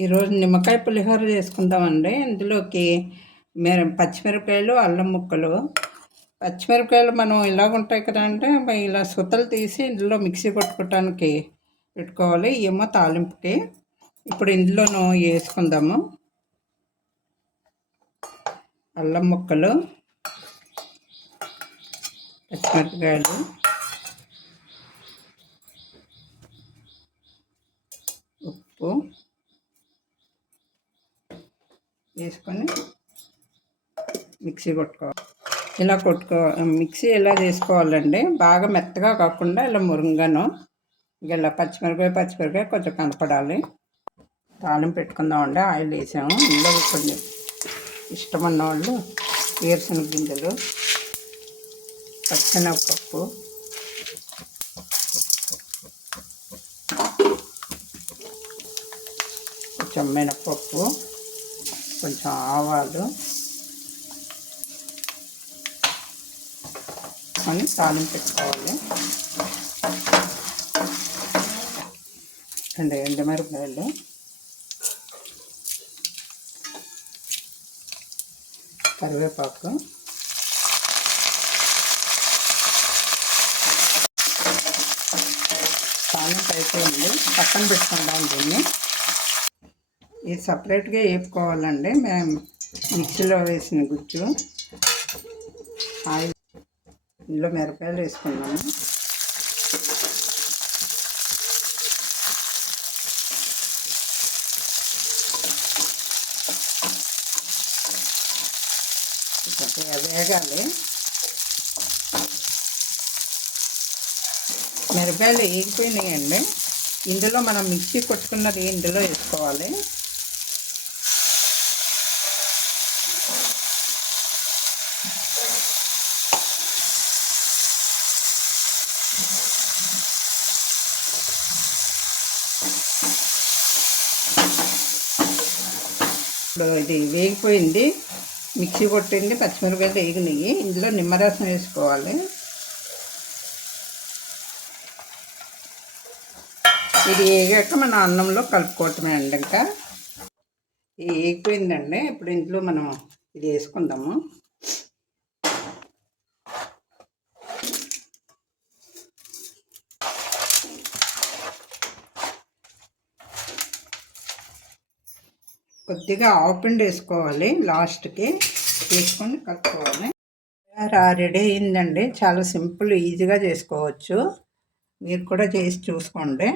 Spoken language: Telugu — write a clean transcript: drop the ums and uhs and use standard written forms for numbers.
ఈరోజు నిమ్మకాయ పులిహోర చేసుకుందామండి. ఇందులోకి పచ్చిమిరపకాయలు, అల్లం ముక్కలు. పచ్చిమిరపకాయలు మనం ఇలాగుంటాయి కదా అంటే ఇలా సుత్తలు తీసి ఇందులో మిక్సీ కొట్టుకోవటానికి పెట్టుకోవాలి. ఏమో తాలింపుకి. ఇప్పుడు ఇందులోనూ వేసుకుందాము. అల్లం ముక్కలు, పచ్చిమిరపకాయలు, ఉప్పు వేసుకొని మిక్సీ కొట్టుకోవాలి. ఇలా మిక్సీ ఎలా చేసుకోవాలండి, బాగా మెత్తగా కాకుండా ఇలా మురుంగాను. ఇలా పచ్చిమిరపకాయ కొంచెం కనపడాలి. తాలింపు పెట్టుకుందామండి. ఆయిల్ వేసాము. ఇందులో కొంచెం ఇష్టం ఉన్న వాళ్ళు వేరుశనగ గింజలు, పచ్చెనగపప్పు, కొంచెం మినపప్పు, కొంచెం ఆవాలు అని తాలింపు పెట్టుకోవాలి. అండ్ ఎండుమిరపకాయలు, కరివేపాకు, తాలింపు అయిపోయింది. పక్కన పెట్టుకుందాం. దీన్ని ఇది సపరేట్గా వేపుకోవాలండి. మేము మిక్సీలో వేసిన గుజ్జు. ఆయిల్ ఇందులో మిరపకాయలు వేసుకున్నాము. వేగాలి. మిరపకాయలు వేగిపోయినాయండి. ఇందులో మనం మిక్సీ కొట్టుకున్నది ఇందులో వేసుకోవాలి. ఇప్పుడు ఇది వేగిపోయింది. మిక్సీ కొట్టింది, పచ్చిమిరపకాయలు వేగినాయి. ఇందులో నిమ్మరసం వేసుకోవాలి. ఇది వేగాక మన అన్నంలో కలుపుకోవటమే అండి. ఇంకా ఇది వేగిపోయిందండి. ఇప్పుడు ఇందులో మనం ఇది వేసుకుందాము. కొద్దిగా ఆవుపిండి వేసుకోవాలి. లాస్ట్కి వేసుకొని కలుపుకోవాలి. రెడీ అయిందండి. చాలా సింపుల్, ఈజీగా చేసుకోవచ్చు. మీరు కూడా చేసి చూసుకోండి.